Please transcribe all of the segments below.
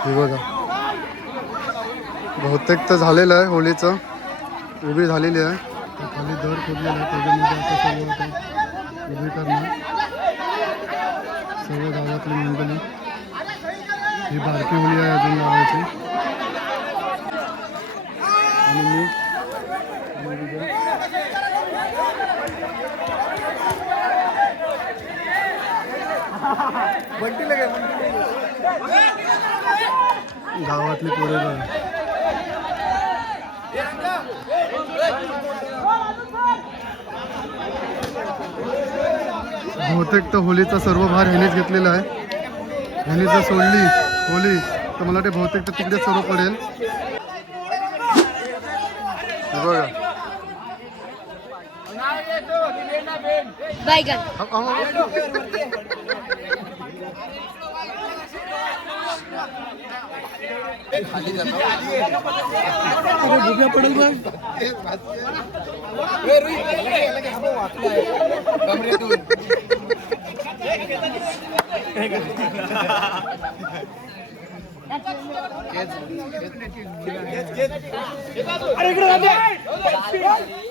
हे बघा बहुतेक तर झालेलं आहे होळीचं उभी झालेली आहे खाली दर खोदलेलं आहे त्याच्यामध्ये आता सर्व आता उभी करणार सर्व गावातली मंडळी ही बारकी होळी आहे अजून लावायची आणि मी गावातली पोरे बहुतेक तर होलीचा सर्व भार ह्यानेच घेतलेला आहे ह्याने जर सोडली होली तर मला ते बहुतेक तर तिकडेच सर्व पडेल बघा पडेल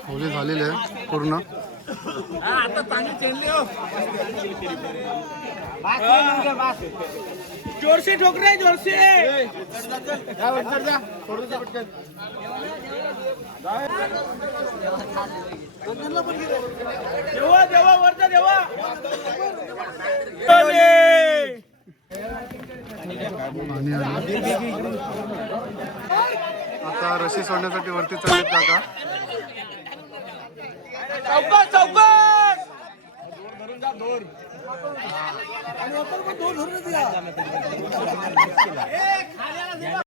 होली झालेली आहे पूर्ण जोरसे ठोक रे जोरसे देवा देवा वरचा देवा आता रशी सोडण्यासाठी वरती चढत काका चौकात चौकात